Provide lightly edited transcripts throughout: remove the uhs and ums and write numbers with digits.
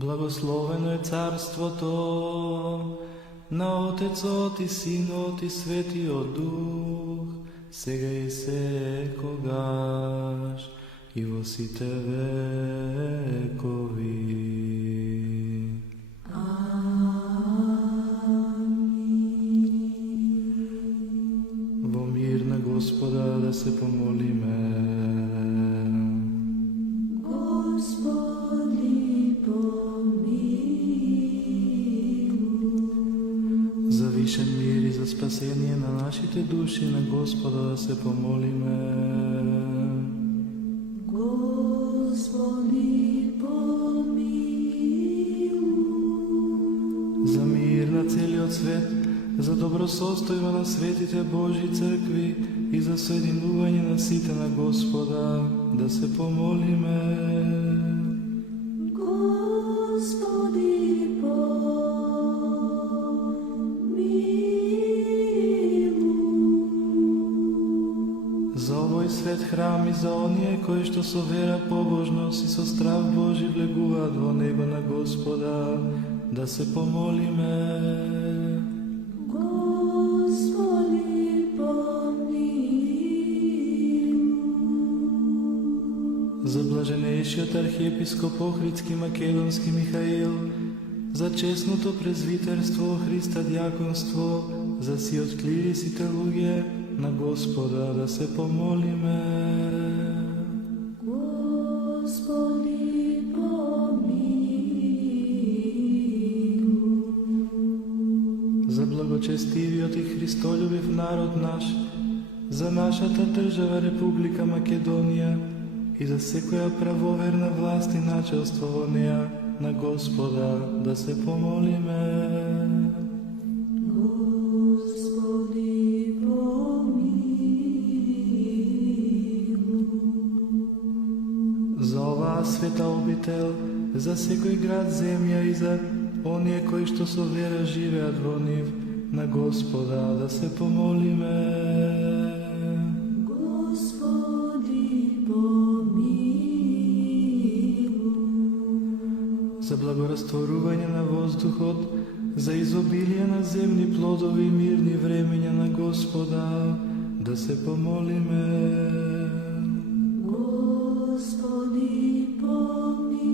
Благословено е царството на Отецот и Синот и Светиот Дух, сега и секогаш и во сите векови. Во мир на Господа да се помолиме. Господи, помилуй. За вишен мир и за спасение на нашите души на Господа да се помолиме. Господи, помилуй. За мир на целиот свет, за добросостојба на светите Божји цркви и за соединување на сите на Господа да се помолиме. Господи, помилуй. За овој свет храм и за оние кои што со вера, побожност и со страв Божи влегуваат во небо на Господа да се помолиме. Господи, помилуй. За блаженејшиот архиепископ Охридски Македонски Михаил, за честното презвитерство Христа дјаконство, за сиот клир и сите луѓе на Господа да се помолиме. Господи, помилуй. За благочестивиот и христолюбив народ наш, за нашата држава Република Македонија и за секоја правоверна власт и начелство во неа на Господа да се помолиме. Господи, помилуй. За оваа света обител, за секој град, земја и за оние кои што со вера живеат во нив, на Господа да се помолиме. Господи, помилуй. За благорастворување на воздухот, за изобилие на земни плодови и мирни времења на Господа да се помолиме. Господи, помилуй.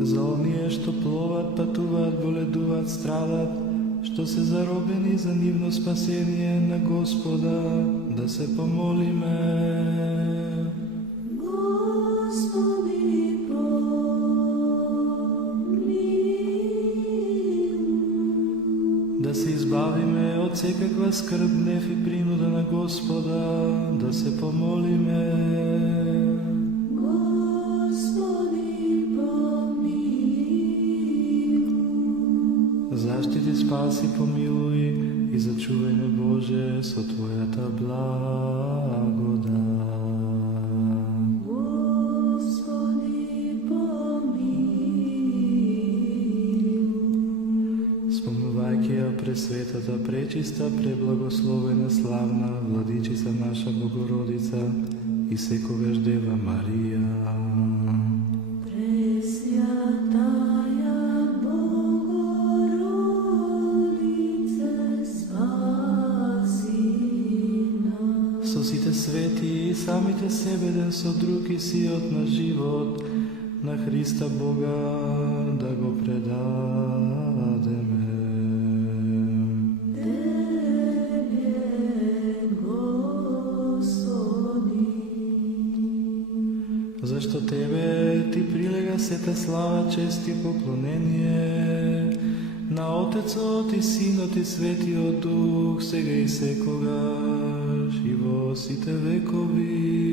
За оние што пловат, патуваат, боледуваат, страдат, што се заробени за нивно спасение на Господа да се помолиме. Господи, помилуй. Да се избавиме од секаква скрб, гнев и принуда на Господа да се помолиме. Господи, помилуй. Заштити, спаси, помилуј и зачувај ме, Боже, со Твојата благодат. Господи, помилуй. Спомнувајќи ја пресветата, пречиста, преблагословена, славна Владичица наша Богородица и секогаш Дева Марија. Пресвятая Богородице, спаси нас. Со сите свети и самите себе ден со друг и сиот на живот на Христа Бога да го предадеме. Тебе, Господи. Зашто Тебе Ти прилега сета слава, чест и поклонение на Отецот и Синот и Светиот Дух, сега и секогаш и во сите векови.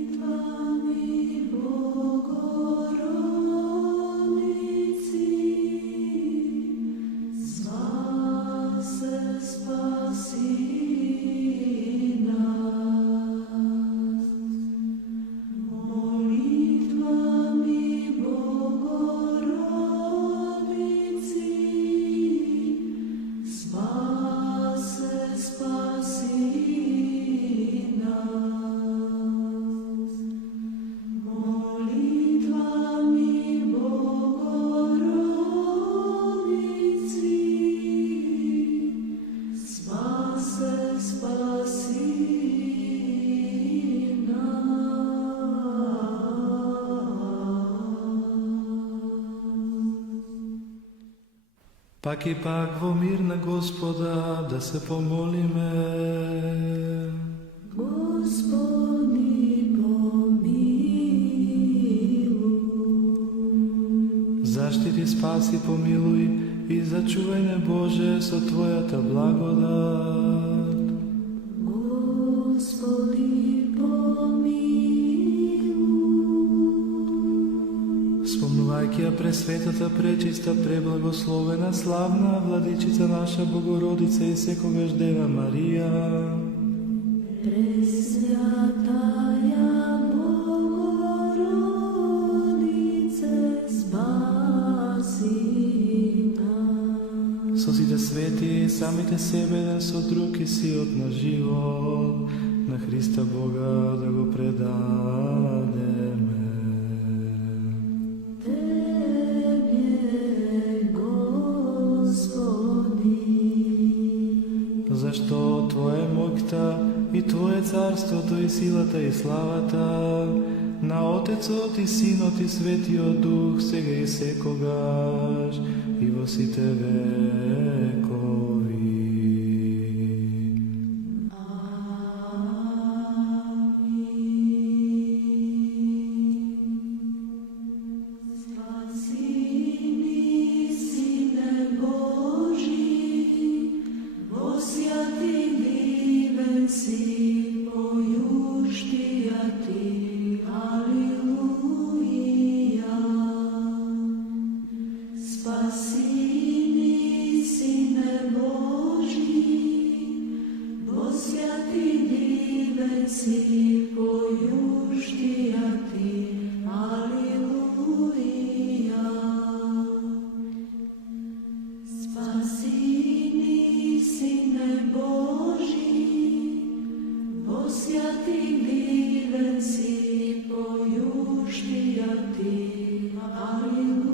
Молитвами Богородици, спаси нас. Pak i pak vo mir na Gospoda da se pomolime. Gospodi pomiluj. Zaštiti, spasi, pomiluj i začuvaj me Bože so Tvoja ta blagodat. Gospodi pomiluj. Spomnuvajkija presvetata, prečista, preblagoslovena, slavna Vladičica naša Bogorodica i sekogaš Deva Marija. Presvjataja Bogorodice, spasi nas. Sosite sveti, samite sebe, jedan so drugi si od na život, na Hrista Boga da go predademe. Tebje, Gospodi, Zašto Tvoje mokta i Tvoje carstvo, to i silata i slavata, na Otecot i Sinot i Svetio Duh, сега i sekogaš, i во сите векови. Spasini, Sine Boži, posjati diven si, pojuštijati, Aliluja. Spasini, Sine Boži, posjati diven si, pojuštijati, Aliluja. Spasini, Sine Boži, posjati diven si, pojuštijati, Aliluja.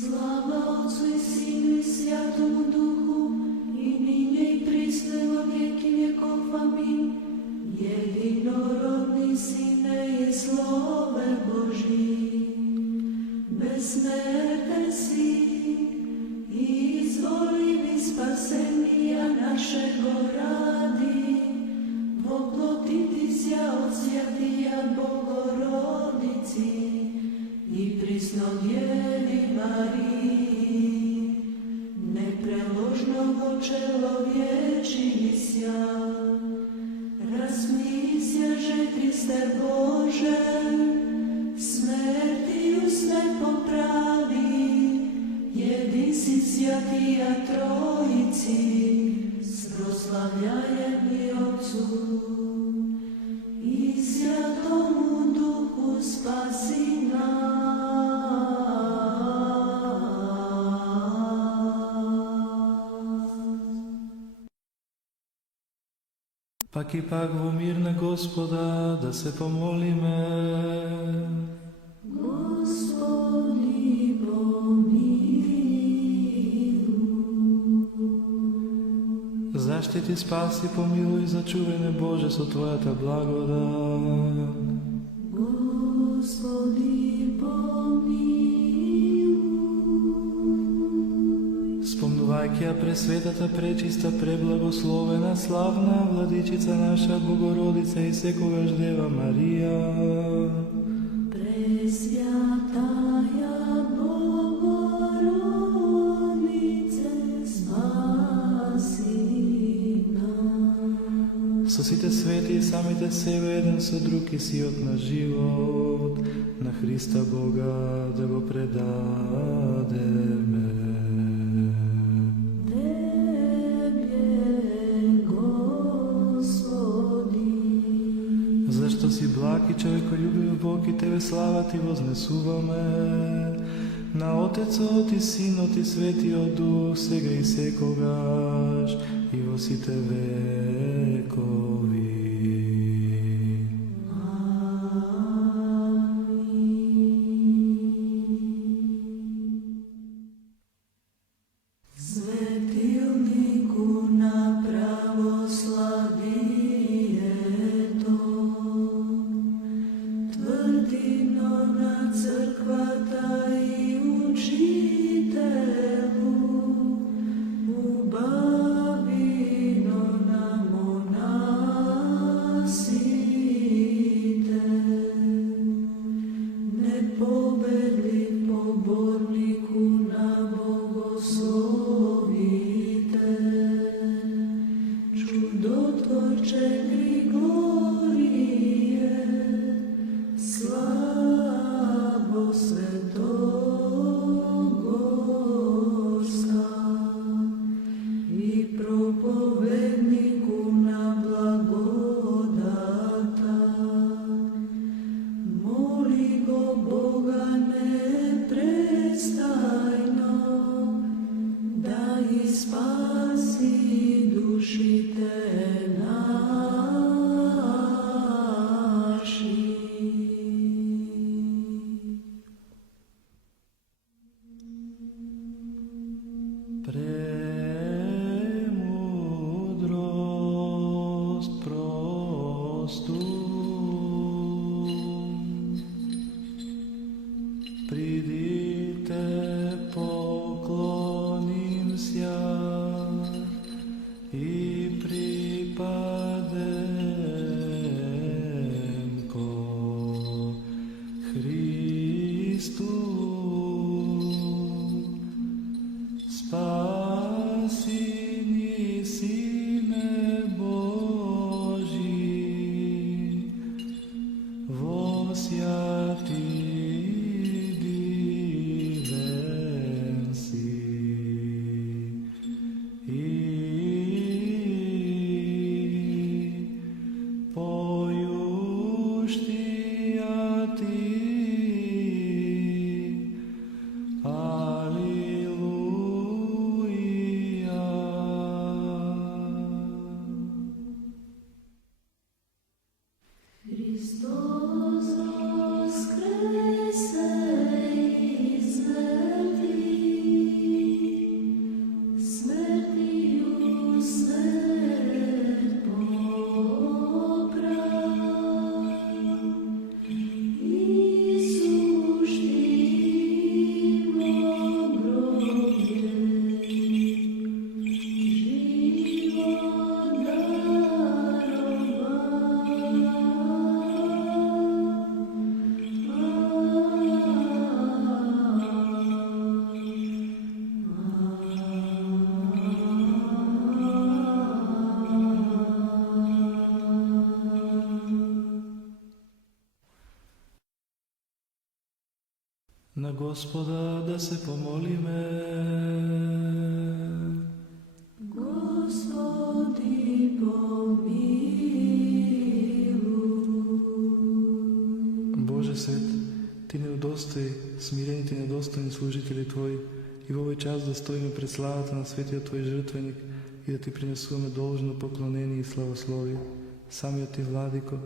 Slava Otcu i Sinu i Svjatomu Duhu, i ninje i prisne во vijeki vjekov, amin. Jedinorodni Sine i slove Boži, besmrten si, izvolivi spasenija našego radi, poklotiti sja od svjatija Bogorodici i prisno Djevi Mariji, nepreložnog čelovječili sja, razmisjaže Hriste Bože, smrti usne popravi, jedin si svjatija Trojici, s proslavljajem i Otcu i Svjatomu Duhu spasi nas. Pak i pak vo mir na Gospoda da se pomolime. Gospodi pomiluj. Zaštiti, spasi, pomiluj, začuvaj me Bože so Tvoja ta blagodat. Gospodi pomiluj. Spomnuvajkija presvetata, prečista, preblagoslovena, slavna Vladičica naša Bogorodica i sekogaš Deva Marija. Presvjataja Bogorodice, spasi nas. Sosite sveti, samite sebe, jedan so drugi si od na život, na Hrista Boga da go predademe. Tebje, Gospodi, Zašto si blag i čovjekoljubiv Bog i Tebe slavati voznesuvame, na Otecot i Sinot i Svetio Duh, сега i sekogaš, i во сите векови. svetilniku na pravoslavije to, tvrdinovna crkva ta Господа да се помолиме. Господи, помилуй. Боже свет, Ти не удостои смирените и недостойни служители Твои и во овој час да стоиме пред славата на светиот Твој жртвеник и да Ти принесуваме должно поклонение и славословие. Самиот Ти, Владико,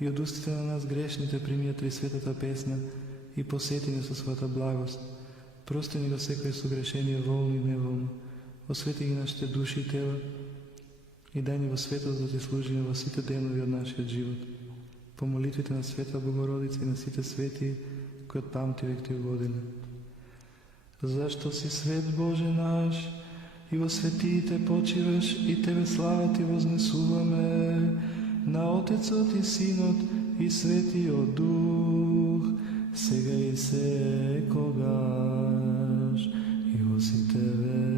и од устите на нас грешните прими ја Три светата песна и посети ни со својата благост. Прости ни го секој согрешение волно и неволно. Освети ги нашите души и тела и дај ни во светост да Ти служиме во сите денови од нашиот живот. По молитвите на Света Богородица и на сите свети кои од памти век Ти угодиле. Зашто си свет Боже наш и во светиите почиваш и Тебе слава Ти вознесуваме на Отецот и Синот и Светиот Дух, сега и секогаш и во сите векови.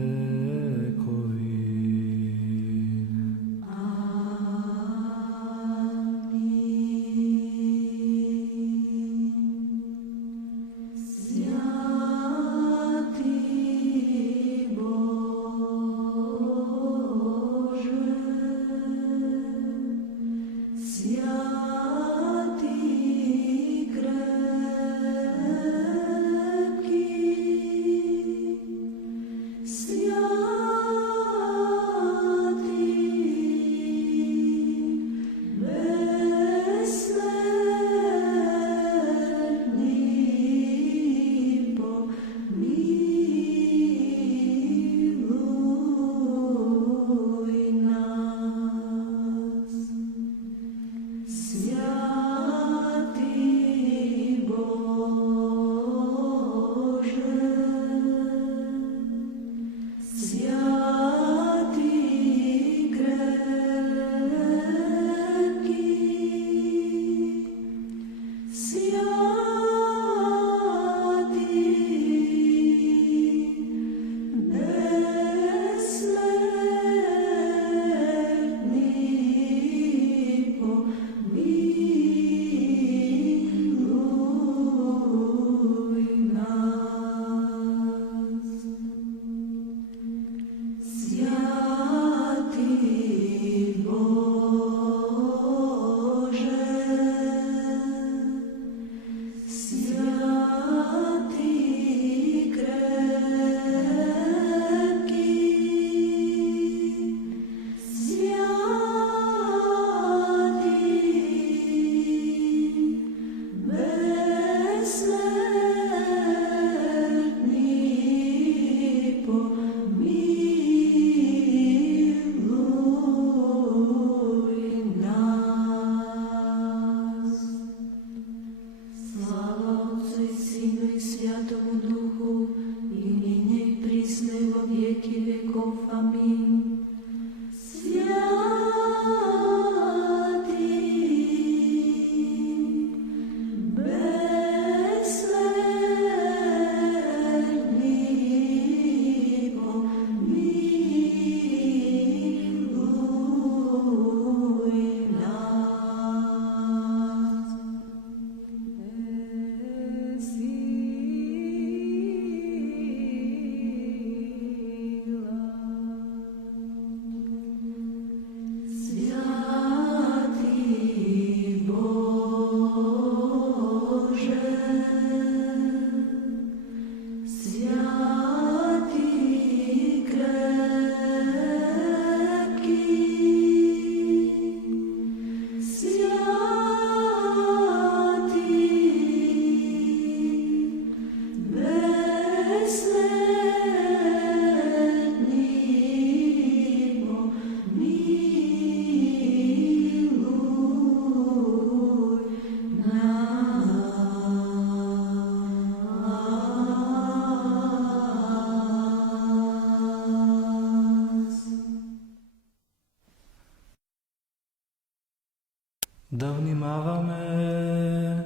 Да внимаваме,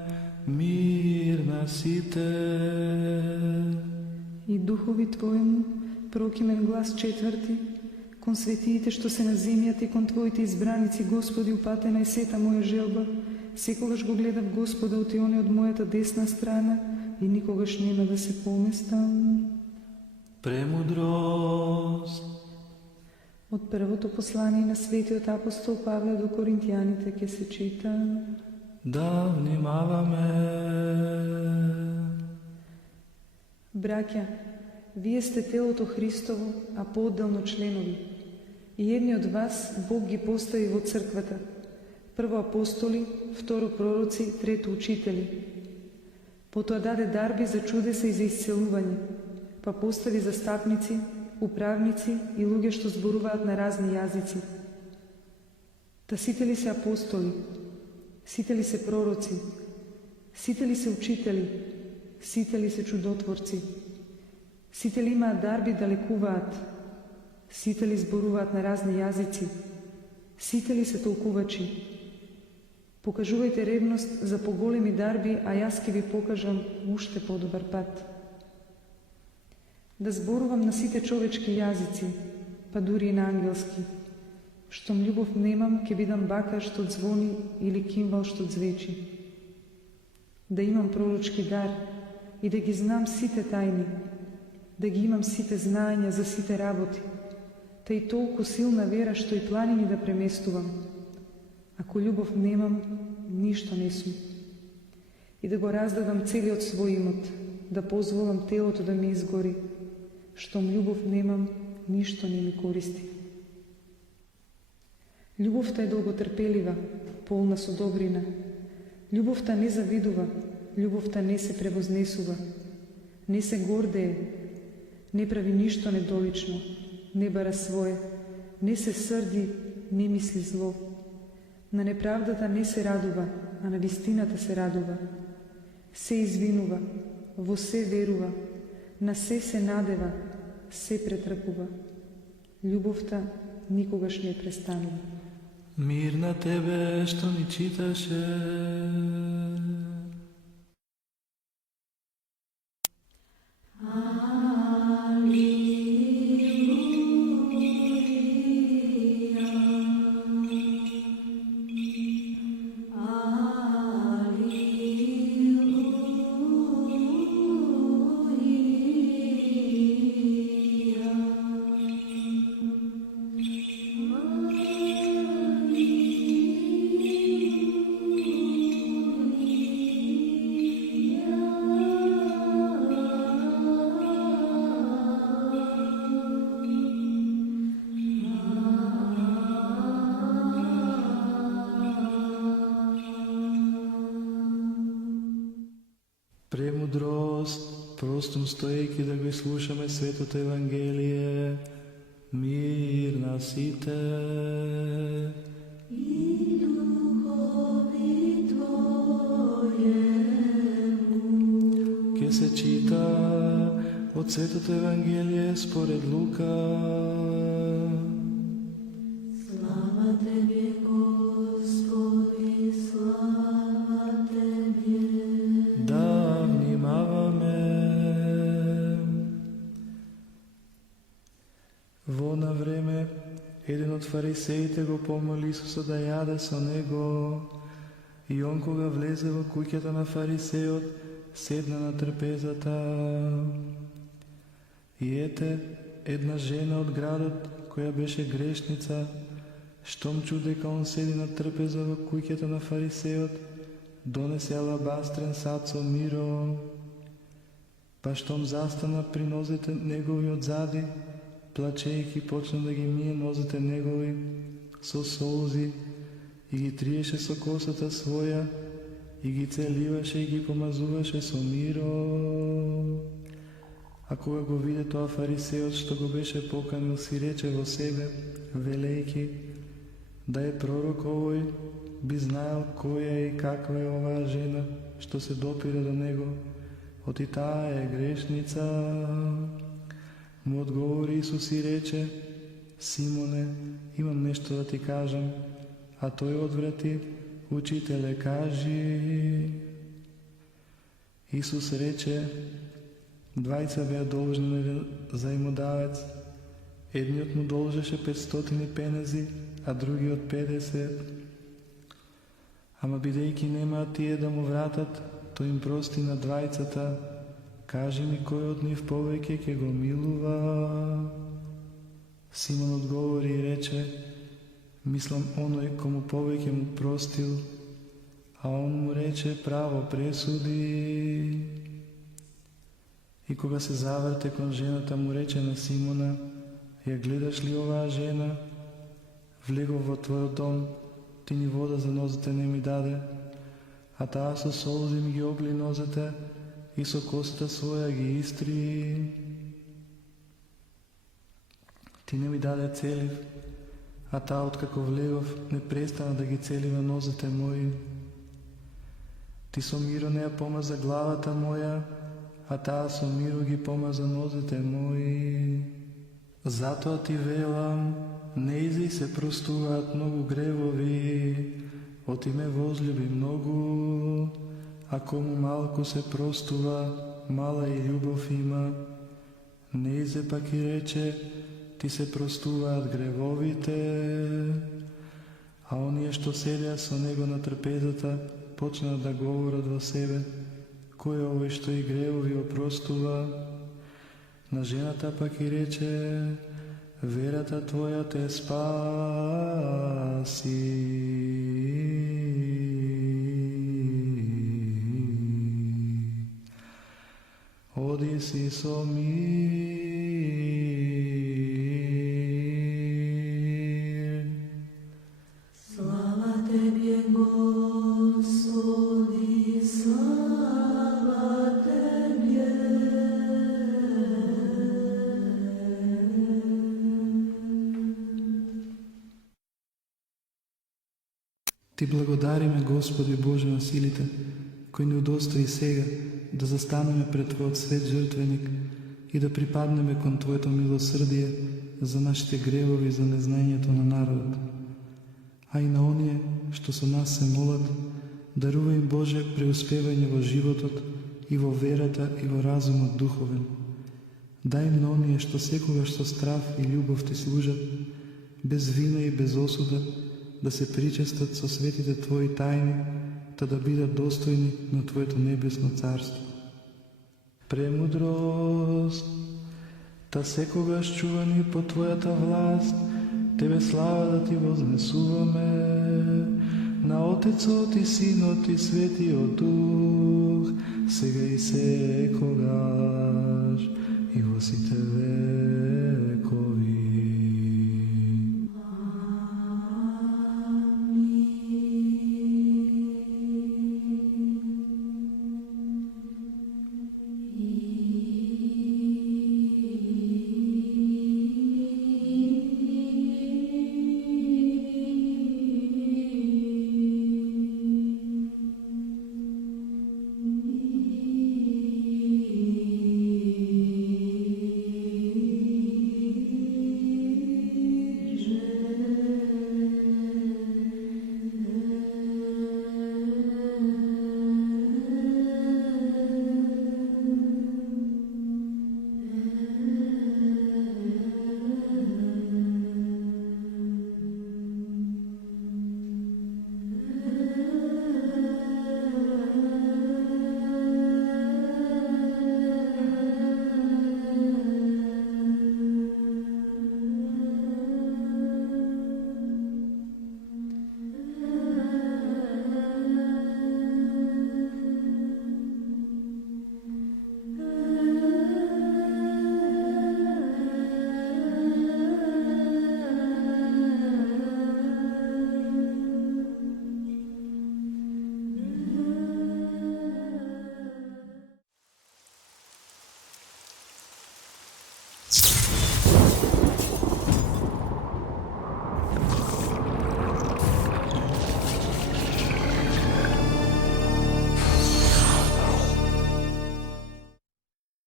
мир на сите. И духови Твоему, прокимен глас четврти, кон светиите што се на земјата и кон Твоите избраници, Господи, упатена е сета моја желба. Секогаш го гледав Господа, оти он од мојата десна страна, и никогаш нема да се поместам. Премудрост. Од првото послание на светиот апостол Павле до Коринтијаните ќе се чита. Да внимаваме. Браќа, вие сте телото Христово, а поотделно членови. И едни од вас Бог ги постави во црквата. Прво апостоли, второ пророци, трето учители. Потоа даде дарби за чудеса и за исцелување, па постави застапници, управници и луѓе што зборуваат на разни јазици. Та сите ли се апостоли, сите ли се пророци, сите ли се учители, сите ли се чудотворци, сите ли имаат дарби да лекуваат, сите ли зборуваат на разни јазици, сите ли се толкувачи. Покажувајте ревност за поголеми дарби, а јас ќе ви покажам уште подобар пат. Да зборувам на сите човечки јазици, па дури и на ангелски. Штом љубов немам, ќе бидам бакар што звони или кимвал што звечи. Да имам пророчки дар и да ги знам сите тајни, да ги имам сите знаења за сите работи, та и толку силна вера што и планини да преместувам. Ако љубов немам, ништо не сум. И да го раздадам целиот свој имот, да позволам телото да ми изгори. Штом љубов немам, ништо не ми користи. Љубовта е долготрпелива, полна со добрина. Љубовта не завидува, љубовта не се превознесува, не се гордее, не прави ништо недолично, не бара свое, не се срди, не мисли зло. На неправдата не се радува, а на вистината се радува. Се извинува, во се верува, на се надева, се претрпува. Љубовта никогаш не престанува. Мир на тебе што ни читаше. Премудрост, простом стоејќи да го слушаме Светото Евангелие, мир на сите. И духови Твоему. Ке се чита од Светото Евангелие според Лука. Слава Тебе, Господи, слава Тебе. Да внимаваме. Во на време, еден од фарисеите го помоли Исуса да јаде со него, и он кога влезе во куќата на фарисеот, седна на трпезата. И ете, една жена од градот, која беше грешница, штом чу дека он седи на трпеза во куќата на фарисеот, донесе алабастрен сад со миро, па штом застана при нозете негови одзади, плачејќи почна да ги мие нозете негови со солзи и ги триеше со косата своја и ги целиваше и ги помазуваше со миро. А кога го виде тоа фарисеот што го беше поканил, си рече во себе, велејќи, да е пророк овој, би знаел која е и каква е оваа жена, што се допира до него, оти таа е грешница. Му одговори Исус и рече, Симоне, имам нешто да ти кажам. А тој одврати, учителе, кажи. Исус рече, двајца беа должни на еден заимодавец. Едниот му должеше 500 пенези, а другиот 50. Ама бидејќи немаат тие да му вратат, тој им прости на двајцата Кажи ми кој од нив повеќе ќе го милува? Симон одговори и рече, мислам оној кому повеќе му простил. А он му рече, право пресуди. И кога се заврте кон жената, му рече на Симона, ја гледаш ли оваа жена? Влегов во твојот дом, ти ни вода за нозете не ми даде, а таа со солзи ми ги огли нозете и со косата своја ги истри. Ти не ми даде целив, а таа откако влегов не престана да ги целива нозете мои. Ти со миро не ја помаза главата моја, а таа со миро ги помаза нозете мои. Затоа ти велам, неизи се простуваат многу гревови, оти ме возлюби многу, а кому малку се простува, мала и љубов има. Неизе пак и рече, ти се простуваат гревовите, а оние што седеа со него на трпезата, почнаа да говорат во себе, кој е овој што и гревови опростува? На жената пак и рече, верата твоја те спаси. Оди си со мир. Слава Тебе, Господи, слава Тебе. Ти благодариме, Господи Боже на силите, кој ни удостои сега да застанеме пред Твојот свет жртвеник и да припаднеме кон Твоето милосрдие за нашите гревови и за незнанието на народот. А и на оние што со нас се молат, дарува им Боже преуспевање во животот и во верата и во разумот духовен. Дај им на оние што секогаш со страв и љубов Ти служат, без вина и без осуда, да се причестат со светите Твои тајни, та да бидат достојни на Твоето небесно царство. Премудрост, та секогаш чувани по Твојата власт, Тебе слава да Ти вознесуваме, на Отецот и Синот и Светиот Дух, сега и секогаш и во сите векови.